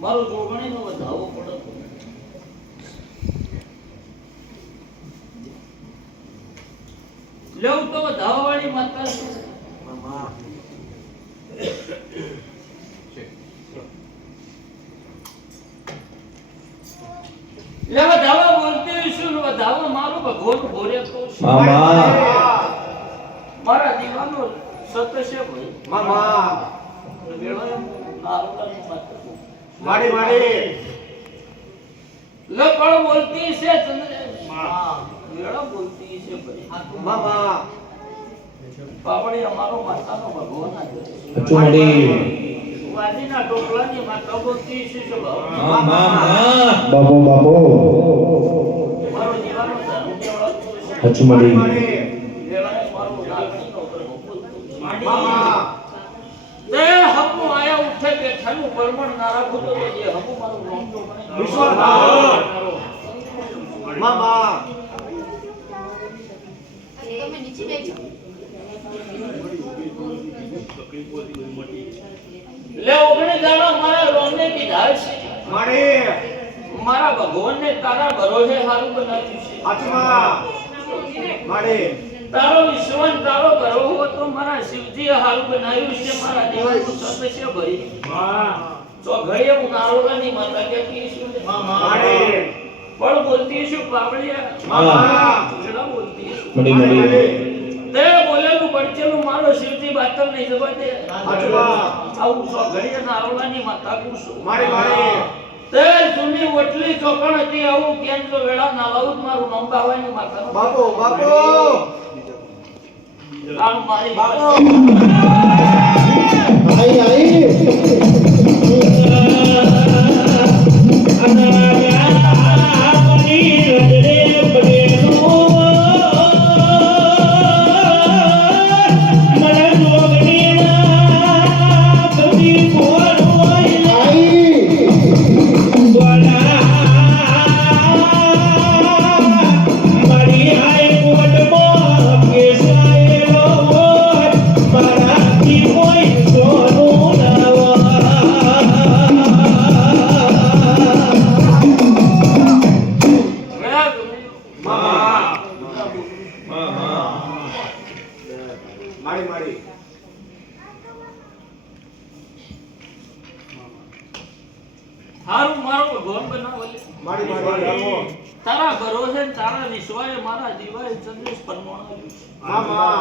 મારો જોગણીનો વધાવો પડે લેવું તો વધાવાવાળી માતા શું લે વધાવા બોલતી શું વધાવા મારો ભગવાન બોલે તો મારા દીવાનો સત્ય છે ભાઈ મામા વેળો નારોલાની માતા માડી માડી લે પણ બોલતી છે વેળો બોલતી છે ભાઈ મામા પાપડી અમારો માતાનો ભગવાન આ ચુમડી વાદીના ટોપલાની માતા બોલતી છે શું બાપો બાપો મારો દીવાનો ધર્મ કેવળો ચુમડી વેળાએ મારો લાગણીનો પ્રભુ બોલતો મામા તે હમુ આયા ઉઠે બેઠાનું પરમણ ના રાખું તો જે હમુ મારું નામ તો મને મામા તમે નીચે બેસો લે ઓગણે દાડા મારા રોમને કીધા છે માડી મારા ભગવાનને તારા ભરોસે હારું બનાવ્યું છે આત્મા માડી તારો વિશ્વાસ તારો ભરોસો તો મારા શિવજીએ હારું બનાવ્યું છે મારા દેવનું સત્ય છે ભાઈ તો ઘડીએ હું નારોલાની માતા કહેતી છું માડી પણ બોલતી છું પાપડિયા મામા જરા બોલતી છું મડી મડી તે બોલેલું પડચેલું મારો શિવજી બાતલ નહીં જવા દે આત્મા આવું સો ઘડીએ નારોલાની માતા પૂછું માડી માડી તે જૂની ઓટલી ચોકણ હતી આવું કેમ જો વેળા ના લાવું મારું નામ બાવાની માતાનું બાપો બાપો આમ મારી બાપો આઈ આઈ માડી માડી હારું મારો ભગવાન બનાવો લે. માડી માડી તારા ભરોસે ને તારા વિશ્વાસે મારા દીવાએ ચંદ્રેશ પરમાણ્યું છે. મામા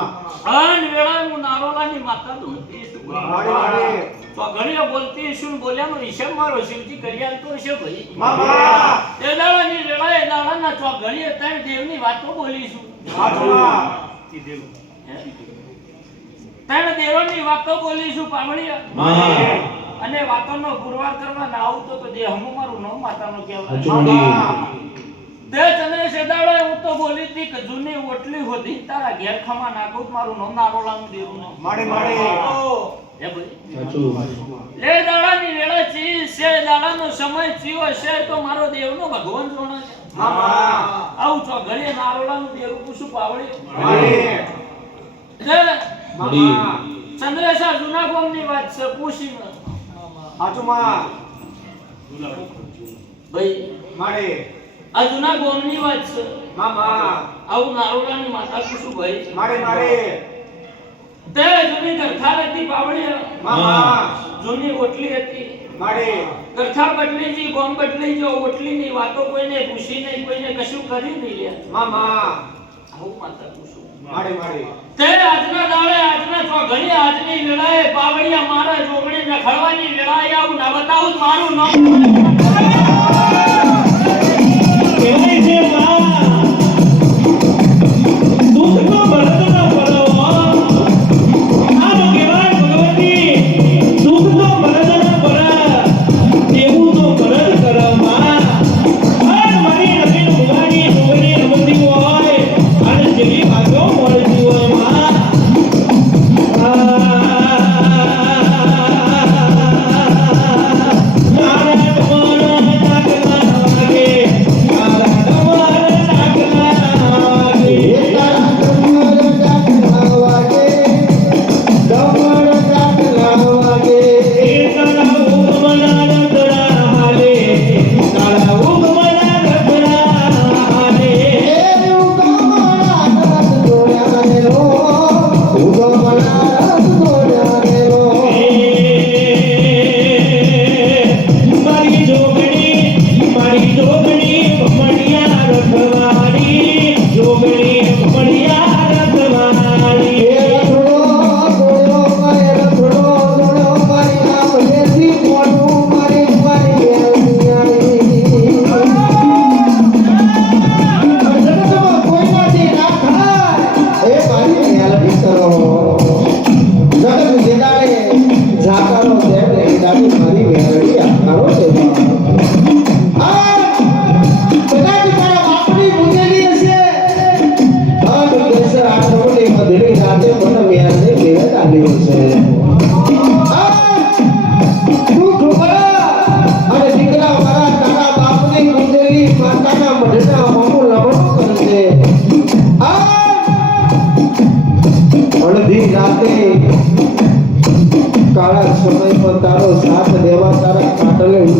અન વેળાએ હું નારોલાની માતા ધૂણતી છું. માડી માડી તો ઘડીએ બોલતી છું ને બોલ્યાનો હિસાબ મારો શિવજી કરી આલતો હશે ભાઈ. મામા એ દાડાની વેળાએ દાડાના તો ઘડીએ ત્રણ દેવની વાતો બોલીશું. આત્મા ત્રણ દેવોની વાતો બોલીશું પામણીયા. અને વાતોનો પુરવાર કરવા ના આવતો તો જે હમુ મારું નામ માતાનો કહેવાય. ચુમડી તે ચંદ્રેશ દાડે હું તો બોલી હતી કે જૂની ઓટલી હોધી તારા ઘેર ખમા નાખું તો મારું નામ નારોલાનું દેવું નામ. માડી માડી હે ભાઈ. સાચું લે દાડાની વેળા ચી છે દાડાનો સમય ચીયો છે તો મારો દેવનો ભગવાન જોણો છે. મામા આવું છો ઘડીએ નારોલાનું દેવું પૂછું પાવડી. માડી જે મડી ચંદ્રેશા જૂના ગામની વાત છે પૂછી આત્મા ભાઈ માડી આ જૂના ગામની વાત છે. મામા આવું નારોલાની માતા પૂછું ભાઈ. માડી માડી તે જૂની ગરથાર હતી પાવડી. મામા જૂની ઓટલી હતી. માડી ગરથા બદલી જી ગોમ બદલી જો ઓટલીની વાતો કોઈને પૂછી નહીં કોઈને કશું કરી નહીં લે. મામા આવું માતા પૂછું. માડી માડી તે આજના દાડે આજના તો ઘણી આજની લડાઈ પાવડિયા મારા જોગણી નખડવાની લડાઈ આવું ના બતાવું મારું નામ કહેવાય છે માં દુઃખનો ભરત ન પડવો આમ કહેવાય ભગવતી દુઃખનો ભરત ન પડે દેવું તો ભરત કરો માં આ મારી નવી ભુવાની ડોગરી રમતી હોય અને જેવી ભાગો મળતી હોય માં નારાયણ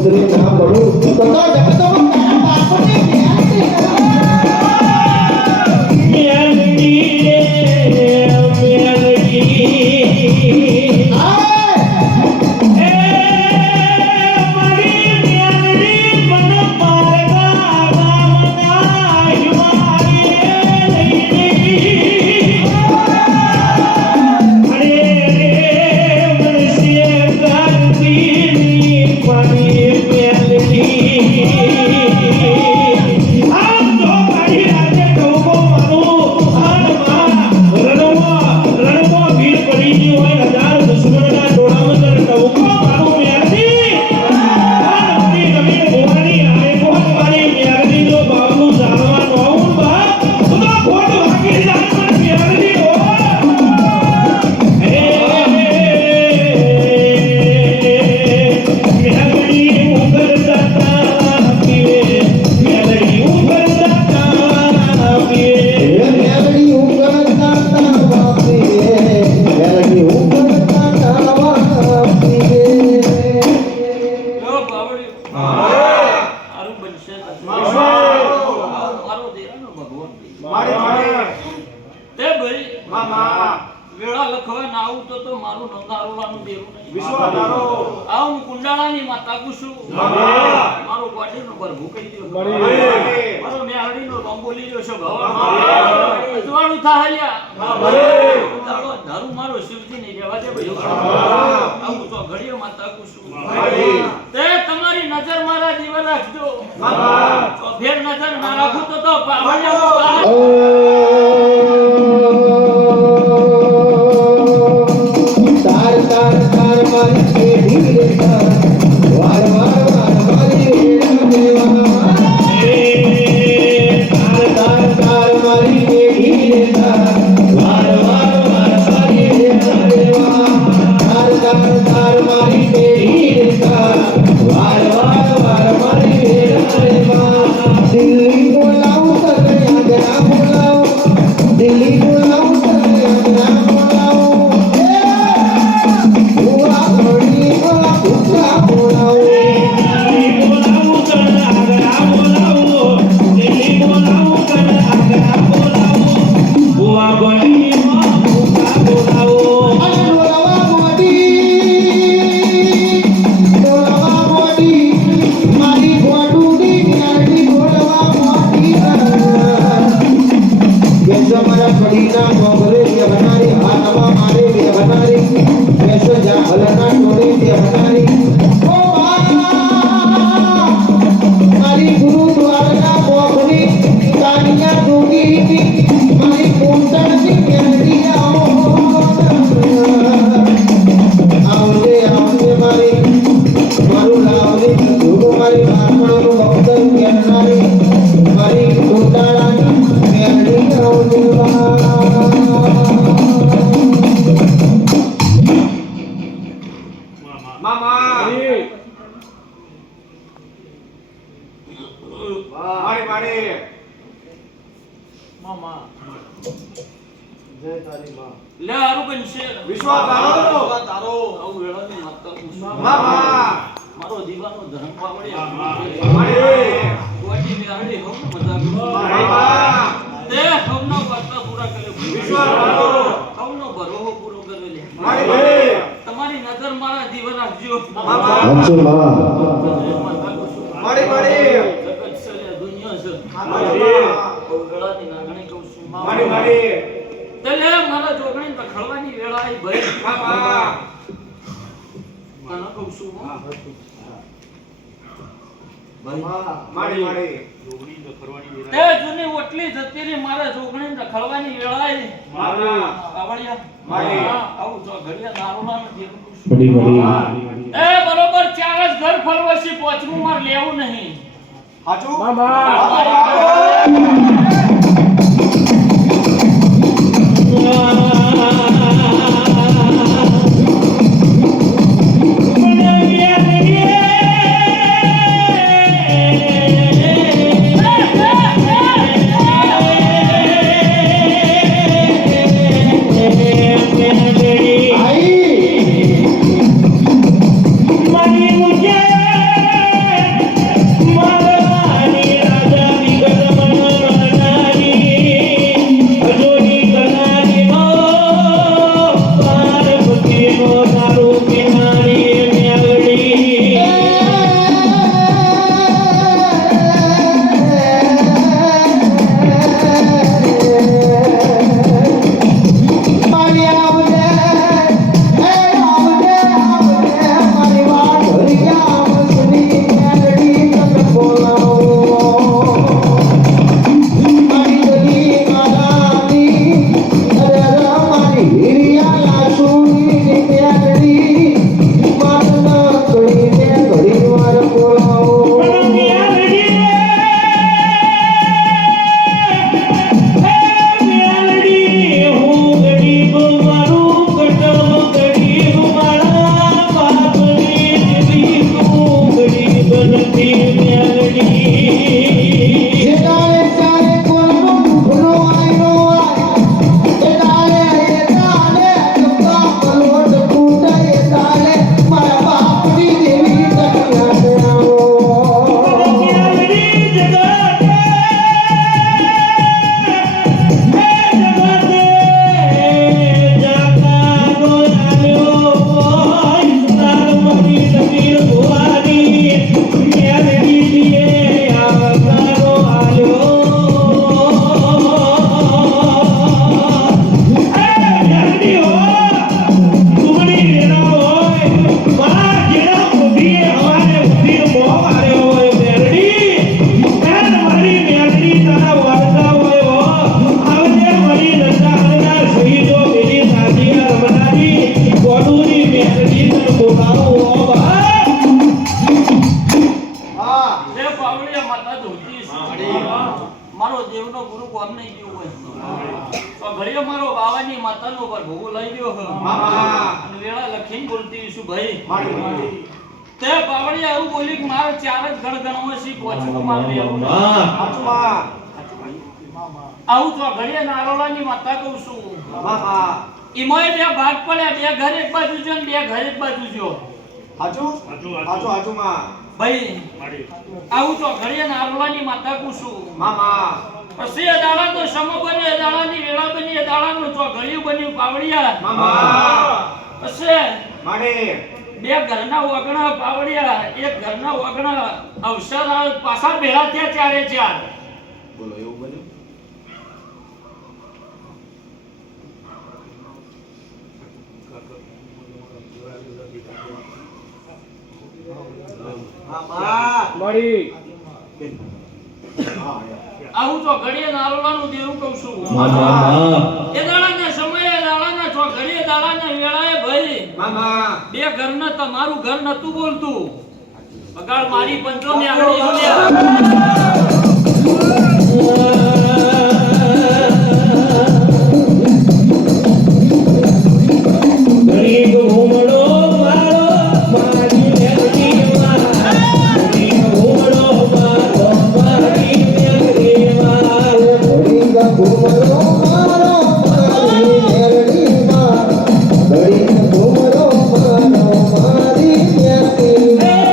નજરે ના પડું તો જગતમાં તારા બાપને ન્યાય મેલડી રે મેલડી કુંડાળાની માતા કુસુ મારો ગોડીનો પ્રભુ કહી દો મારો મેહડીનો બંબોલી રહ્યો છે ભગવાન અજવાળું થાહલ્યા તારો ધારું મારો શિવજી ને રહેવા દે ભાઈ આવું તો ઘડીઓ માતા કુસુ તે તમારી નજર મારા જીવન રાખજો તો ફેર નજર ના રાખું તો તાર તાર તાર મારી કે ધીરે તાર વાર વાર વાર મારી દેવા તાર તાર તાર મારી કે ધીરે તાર વાર વાર વાર મારી દેવા તાર તાર તાર મારી કે ધીરે તાર વાર વાર વાર મારી દેવા દિલ્હી બોલાવું તને યાદ ના બોલાવું દિલ્હી બોલાવું તને યાદ ના બોલાવું લે હારું બનશે વિશ્વાસ તારો આવું વેળાની માતા કુસુ મારો દીવાનો ધર્મ પાવડે ગોડી મેહડી હમ મજા તે હમનો વાર્તા પૂરા કરે વિશ્વાસ હમનો ભરોહો પૂરો કરે લે તમારી નજર મારા જીવન રાખજો હાચું માં મારી મારી જગત છે દુનિયા છે વેળાની નાગણી કહું છું મારી મારી તે લે મારા જોગણી રખડવાની વેળા આવી ભઈ તને કહું છું મારી મારી તે જૂની ઓટલી જતી રહી મારા જોગણી રખડવાની વેળા આવી આવળિયા મારી આવું જો ઘડિયા દારૂના નથી બડી બડી એ બરોબર 4 જ ઘર ફરવસી પોચમું માર લેવું નહીં હાચું Money will get ગયું હોય તો ઘડીએ મારો બાવાની માતાનો પર ભોગો લઈ ગયો હે અને વેળા લખીને બોલતી છું ભાઈ તે બાવળિયા એવું બોલી કે મારે 4 જ ગણ ગણવો છે પોચું મારે એવું આવું તો ઘડીએ નારોલાની માતા કહું છું ઈમોય બે ભાગ પડ્યા, બે ઘર એક બાજુ જો ને બે ઘર એક બાજુ જો ભાઈ આવું તો ઘડીએ નારોલાની માતા કહું છું પછી એ દાડા તો સમો બને, એ દાડાની વેળા બની, એ દાડાનું તો ઘડિયું બન્યું પાવડિયા પછી બે ઘરના વગણા પાવડિયા, એક ઘરના વગણા અવસર પાછા ભેળા થયા 4 બોલો એવું બન્યું આવું તો ઘડીએ નારોલાનું દેવું કહું છું એ દાડાના સમયે, દાડાના તો ઘડીએ દાડાના વેળાએ ભાઈ બે ઘરના તમારું ઘર નતું બોલતું અગાળ મારી પંચો ને આગળ ગરીબ ઘૂમડો મારો મારી મેલડીમાં, ગરીબ ઘૂમડો મારો મારી મેલડીમાં, ગરીબ ઘૂમરો મારો મારી મેરડીમાં, ગરીબ ઘૂમરો મારો મારી મેરડીમાં.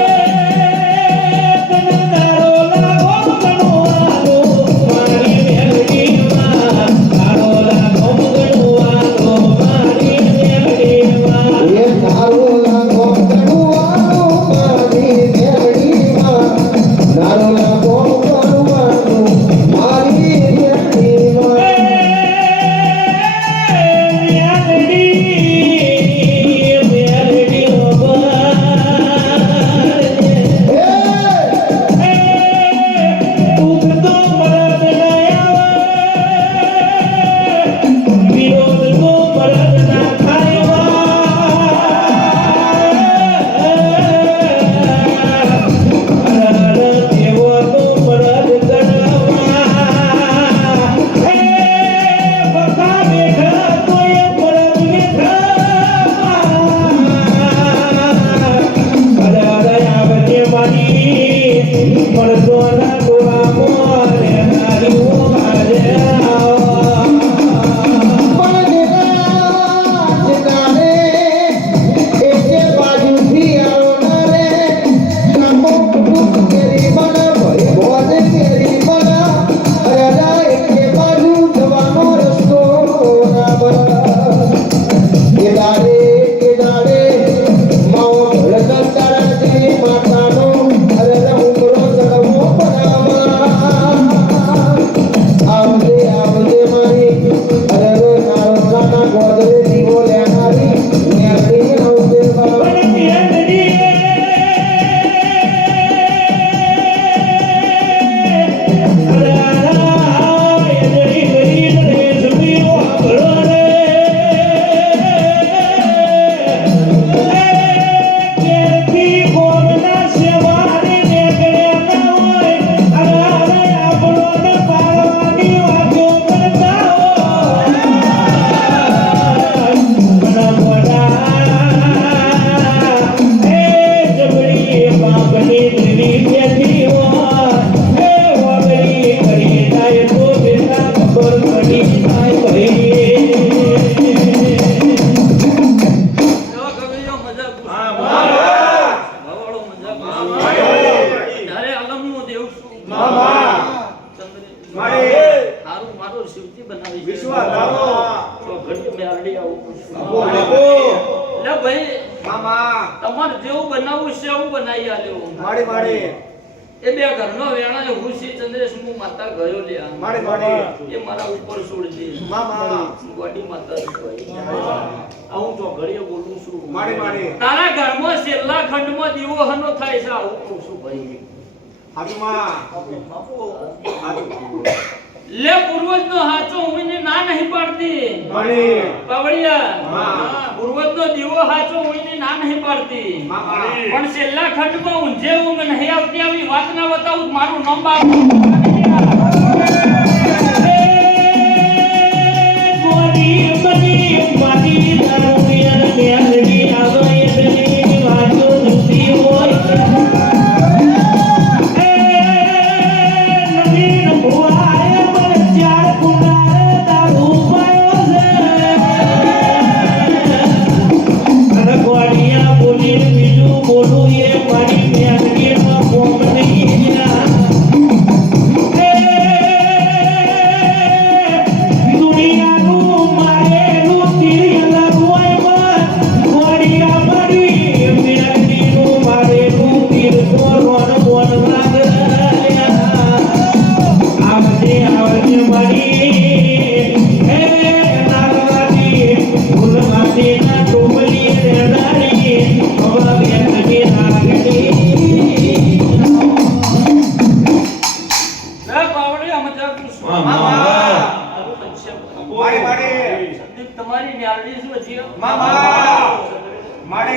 તમારે જેવું બનાવવું છે એવું બનાવી આલ્યો એ બે ઘરનો વેણા હું શ્રી ચંદ્રેશ હું માતા ગયો લ્યા એ મારા ઉપર છોડજે ગોડી માતા આવું તો ઘડીએ બોલું છું તારા ઘરમાં છેલ્લા ખંડમાં દીવો હનો થાય છે આવું કહું છું ભાઈ લે પૂર્વજનો હાચો ઉમીને ના નહીં પાડતી પાવડિયા પૂર્વજનો દીવો હાચો ઉમીને ના નહીં પાડતી પણ છેલ્લા ખંડમાં ઊંઝે ઊંઘ નહીં આવતી આવી વાત ના બતાવું મારું નામ બાપ ન્યાલડી શું છે મામા મારે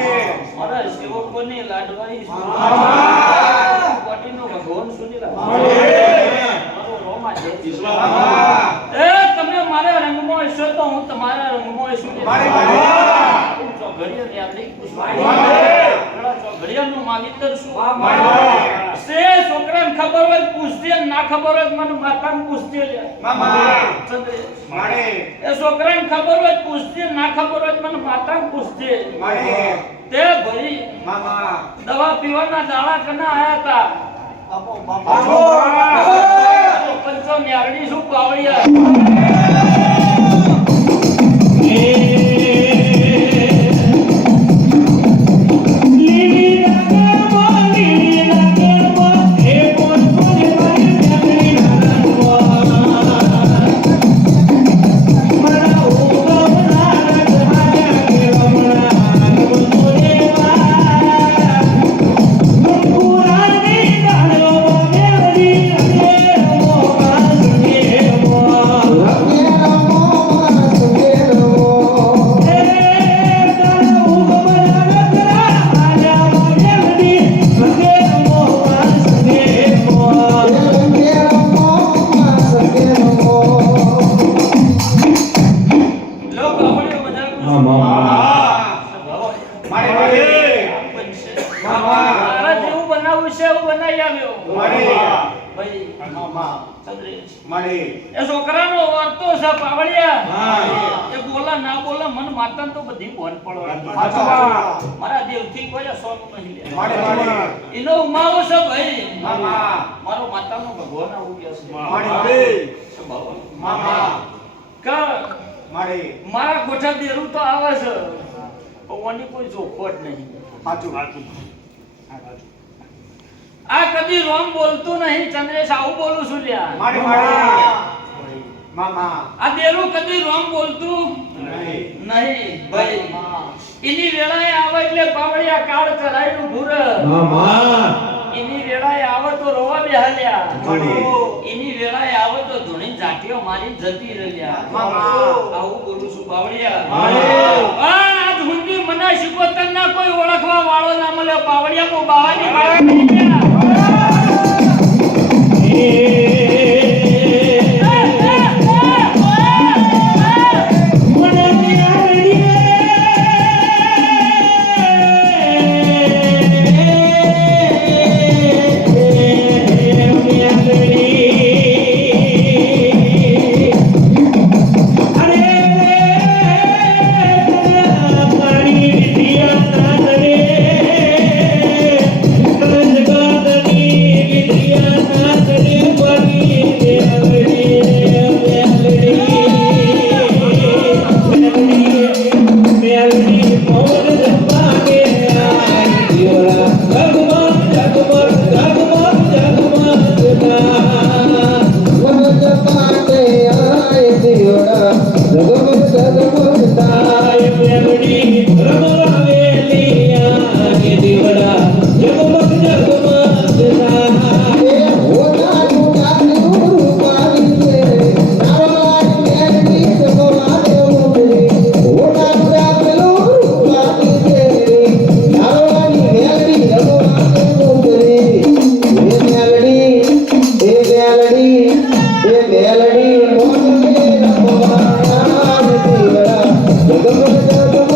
મારા સેવકોની લાડવાઈ શું કોટીનો ભગવાન સુની મારો રોમા છે એ તમે મારા રંગમાં હશો તો હું તમારા રંગમાં હશું ચોઘડિયા ન્યાલડી ચોઘડિયાનું માલિકર શું સે છોકરાને ખબર હોય પૂછજે ના ખબર હોય મને માતાને પૂછજે ચંદ્રેશ એ છોકરાને ખબર હોય પૂછજે ના ખબર હોય મને માતાને પૂછજે તે ભાઈ દવા પીવાના દાણા કના આયા હતા પંચો ન્યારડી શું પાવડિયા એ છોકરાનો વાર્તો છે પાવડિયા એ બોલા ના બોલા મન માતા તો બધી ભોન પડવા મારા દેવથી કોઈ સોનું નહીં લે એનો ઉમાવો છે ભાઈ મારો માતાનો ભગવાન આવું કે છે મારા ગોઠા દેરું તો આવે છે પણ કોઈ ચોખવટ નહીં આ કદી રોમ બોલતું નહીં ચંદ્રેશ આવું બોલું છું લ્યા આ દેરું કદી રોમ બોલતું નહીં ભાઈ એની વેળાએ આવે એટલે પાવડિયા કાળ ચલાયનું ભૂર એની વેળાએ આવે તો રોવા બેહાલ્યા એની વેળાએ આવે તો ધૂણી જાટીઓ મારી જતી રહ્યા આવું બોલું છું પાવડિયા આજ હુંડી મના શિકોતર ના કોઈ ઓળખવા વાળો ના મળે પાવડિયા કો બાવાની મારા નહીં ગયા Jagam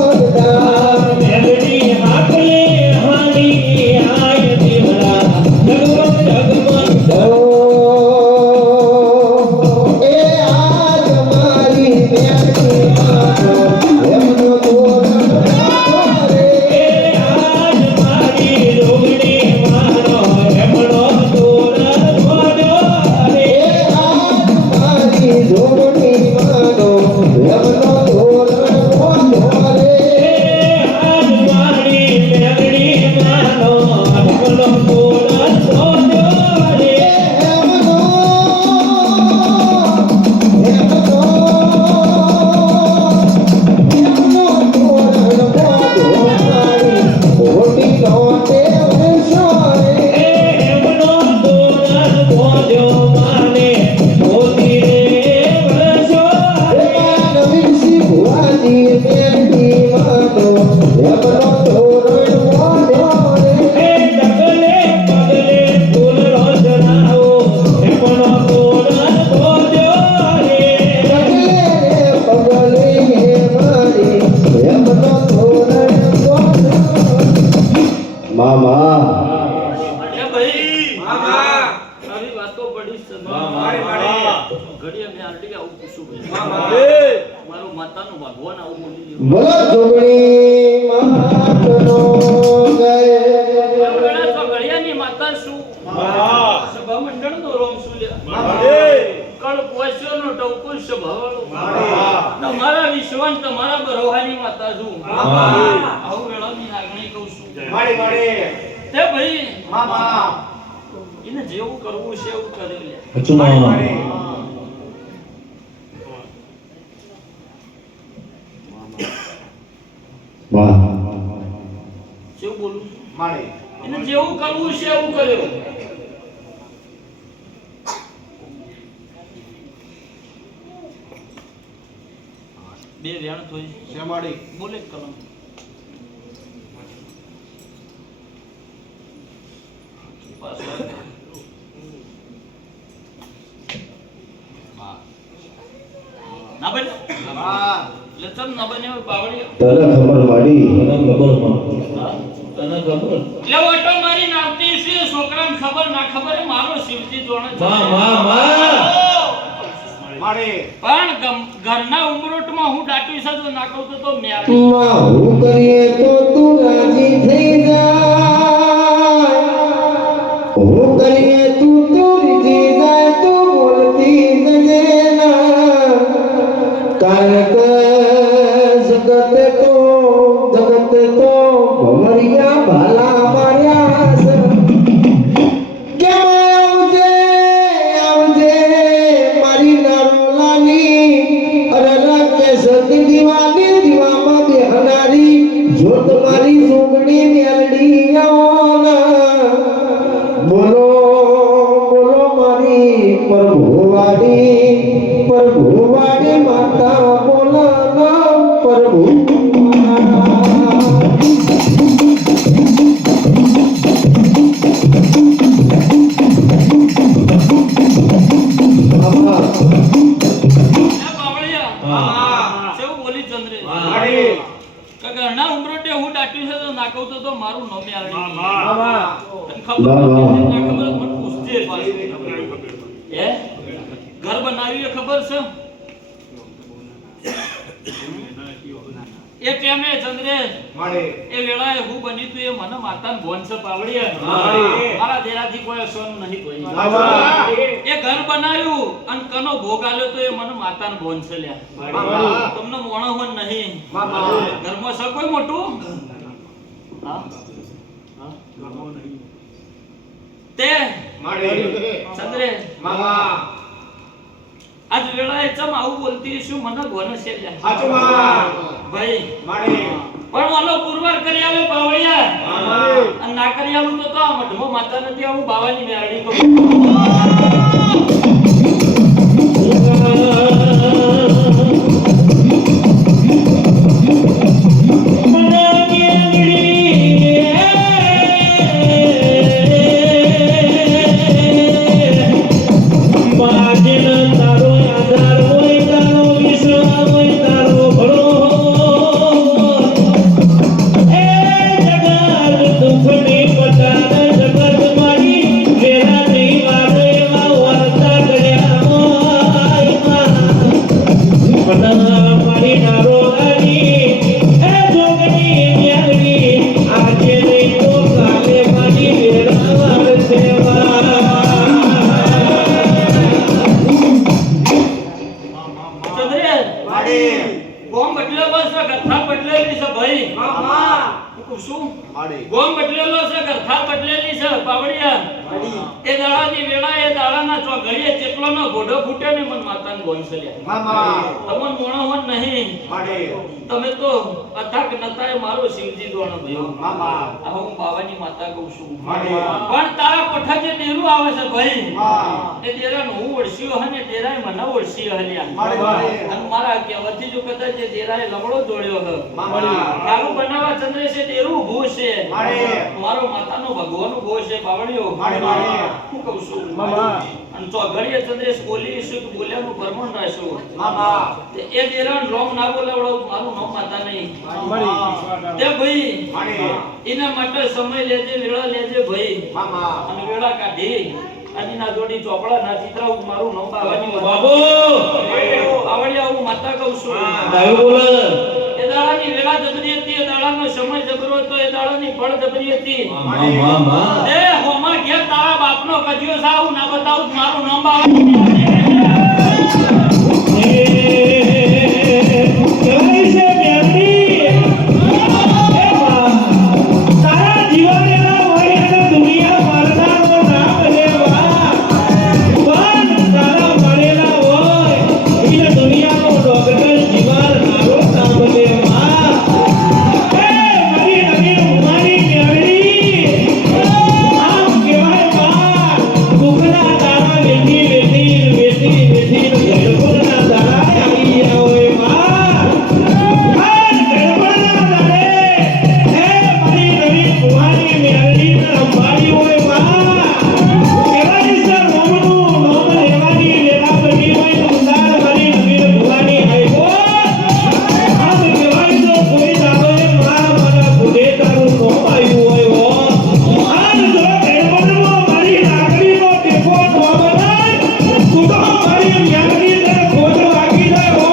માતાનો ભગવાન આવું બોલી ગયો. બોલો જોગણી માતનો જય. બગડા તો ઘડિયાની માતા શું? હા. સભા મંડળનો રોમ શું લે? કળ પોસ્યોનો ટવકો સ્વભાવવાળો. તમારા વિશ્વાસ તમારા બરોહાની માતા છું. આવું વેળાની લાગણી કહું છું. તે ભાઈ એને જેવું કરવું છે એવું કરી લે. વાહ. જેવું બોલું છું. એને જેવું કરવું છે એવું કર્યું. બે વેણ થોઈ બોલે કલમ. ના બને લચમ ના બને બાવળી. તને ખબર વાડી. તને ખબર માં. તને ખબર. એટલે ઓટો મારી નાવતી છે છોકરાને ખબર ના ખબર એ મારો શિવજી જોણે છે. પણ ઘરના ઉમરોટમાં હું દાટી સજો નાખું તો મ્યા માં હું કરીએ તો તું રાજી થઈ જાય. હું કરીએ તું રીઝી જાય તો બોલતી જજે ના. કારણ કે જગત તો ભમરિયા ભાલા માર્યા છે. કેમ આવજે આવજે મારી નારોલાની અરરા કે સતી દીવાની દીવામાં બેહનારી જો તમારી સુગણી મેલડી આવોના. બોલો બોલો મારી પ્રભુવાડી માતા બોલા નામ પ્રભુ. ઘરના ઉમરોટે હું દાટી છે તો નાખું તો મારું નામ વાહ, ખબર વાહ. મને પૂછજે પાછું. હે ઘર બનાવ્યું એ ખબર છે? એ ટાઈમે ચંદ્રે એ વેળાએ હું બની તું એ મને માતાને ભોન છે પાવડી. મારા દેરાથી કોઈ અસવાનું નહીં કોઈ. એ ઘર બનાવ્યું અને કનો ભોગ આલ્યો તો એ મને માતાને ભોન છે લ્યા. તમને મોણો હોન નહીં. ઘરમાં છે કોઈ મોટું? હા તે ચંદ્રે આજ વેળાએ ચમ આવું બોલતી શું મને ભોન છે લ્યા. ભાઈ પણ ઓલો પુરવાર કરી આલે બાવળિયા અને ના કરી આલું તો આ મઢમો માતા નથી આવું બાવાની મેરડી કહું. ગોમ બદલેલો છે ગરથા બદલેલી છે પાવડિયા. એ દાડાની વેળા એ દાડાના ચોઘડીએ ચેટલોનો ઘોડો ફૂટે ને મન માતાને ગોન સલ્યા. તમન મોણો મન નહીં. તમે તો અથાક નતાય મારો શિવજી દોણો ભયો. આ હું બાવાની માતા કહું છું. પણ તારા કોઠા જે દેરું આવે છે ભાઈ એ દેરાનો હું ઓળશ્યો હને દેરાય મને ઓળશ્યો હલ્યા. અને મારા કહેવાથી જો કદાચ જે દેરાએ લમડો જોડ્યો હ કાલું બનાવવા ચંદ્રે છે દેરું ઊભું છે. મારો માતાનો ભગવાનો ભો છે બાવળિયો. હું કહું છું અને ચોઘડીએ ચંદ્રેશ બોલી શું બોલ્યાનું પરમણ રાખ્યું. એ દેરાન રોમ ના બોલાવડો મારું નામ માતા નહીં. તે ભાઈ એના માટે સમય લેજે વેળા લેજે ભાઈ અને વેળા કાઢી આની ના જોડી ચોપડા ના ચિત્રાવું મારું નામ બાવાની બાબુ આવડિયા હું માતા કહું છું દારૂ બોલે એ દાડાની વેળા જબરી હતી એ દાડાનો સમય જબરો હતો એ દાડાની ફળ જબરી હતી માં એ હોમાં ઘેર તારા બાપનો કજિયો સાવ ના બતાવું મારું નામ બાવાની કેવાય છે બેટી એ માં તારા જીવનના હોય તો દુનિયા મારનારો નામ લેવા પણ તારા મળેલા હોય એ દુનિયાનો ડોક્ટર જીવનનારો નામ લેવા એ મારી નવી ઉમારી મેળવી આમ કેવાય માં દુખના તારા વેઠી ગળપણના તારા આવી હોય માં ગળપણના તારે હે મારી નવી ઉમારી મેળવી રંભારી હોય માં કેવાય છે રોમનું નોમ લેવાની લેવા બની હોય તો ઉદાર મારી નવી ભુવાની આવ્યો આમ કેવાય તો કોઈ દાડોએ મારા ભૂલે તારું નોમ આવ્યું હોય હો આજ જો ગળપણમાં મારી લાકડીનો ટેકો ન બનાય તું તો મારી મેળવી ને ખોજ વાગી જાય હો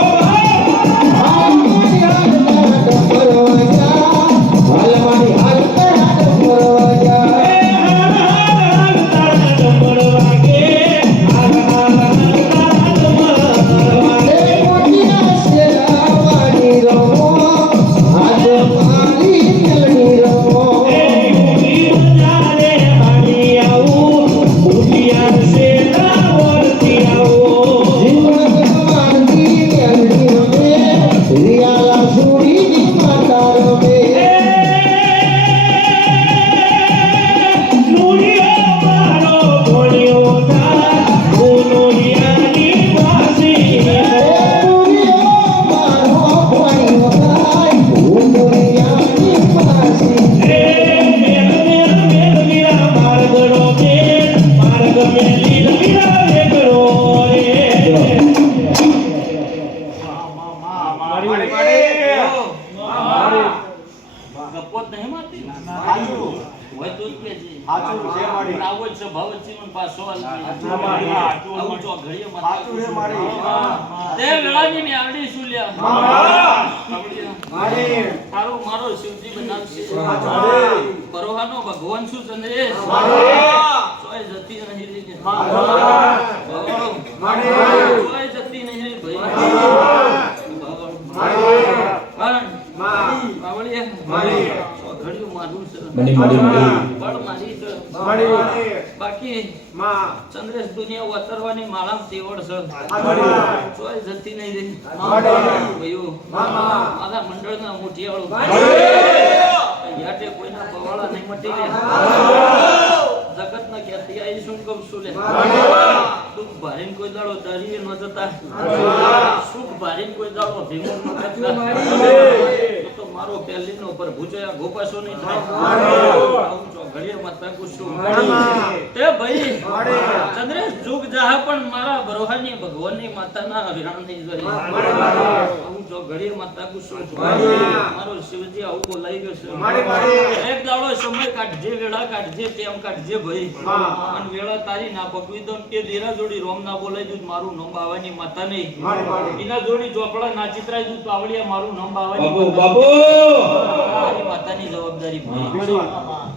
ગપ્પો જ નહીં મારતી સાચું. હોય તો જ કહેજે. સાચું છે મારી. પણ આવો જ સ્વભાવ જ છે મને પાછો આલતી. સાચું મારી. આવું જો ઘડીએ મત સાચું છે મારી. તે વેળાની મેં આરડી શું લ્યા? મારી. તારો મારો શિવજી બનાવશે. મારી. બરોહાનો ભગવાન શું ચંદ્રેશ? મારી. સોય જતી નહીં રે. મારી. સોય જતી નહીં રે ભાઈ. મારી. પણ મારી. બાવળીએ મારી. ઘડિયું મારું છે. મની મની મની બળ મારી છે. મારી. બાકી માં. ચંદ્રેશ દુનિયા ઉતરવાની માળામાં તેવડ છે. મારી. સોય જતી નહીં રે. મારી. ભઈઓ, મામા. મારા મંડળના મોઢિયાળો. યાટે કોઈના પવાળા નહીં મટી રે. જગતના ક્યાંથી આવી શું કહું છું લે. દુઃખ ભારીને કોઈ દાડો ડરીએ ન જતા. સુખ ભારીને કોઈ દાડો ભીમો ન કરતા. તો મારો પહેલીનો પ્રભુ જોયા ગોપાસો નહીં થાય. આવું જો ઘડીએ માતા કુશું. તે ભાઈ ચંદ્રેશ જુગ જાહે પણ મારા બરોહાની ભગવાનની માતાના વિરાણ નહીં જોઈ. આવું જો ઘડીએ માતા કુશું. મારો શિવજી આવું બોલાઈ ગયો છે. એક દાડો સમય કાઢજે, વેળા કાઢજે, ટેમ કાઢજે ભાઈ. અને વેળા તારી ના પકવી દો કે દેરા જોડી રોમ ના બોલાઈ દઉં મારું નામ બાવાની માતા નહીં. એના જોડી ચોપડા ના ચિતરાઈ દઉં તો આવડિયા મારું નામ બાવાની બાબુ માતા. બાબુ મારી માતાની જવાબદારી ભાઈ.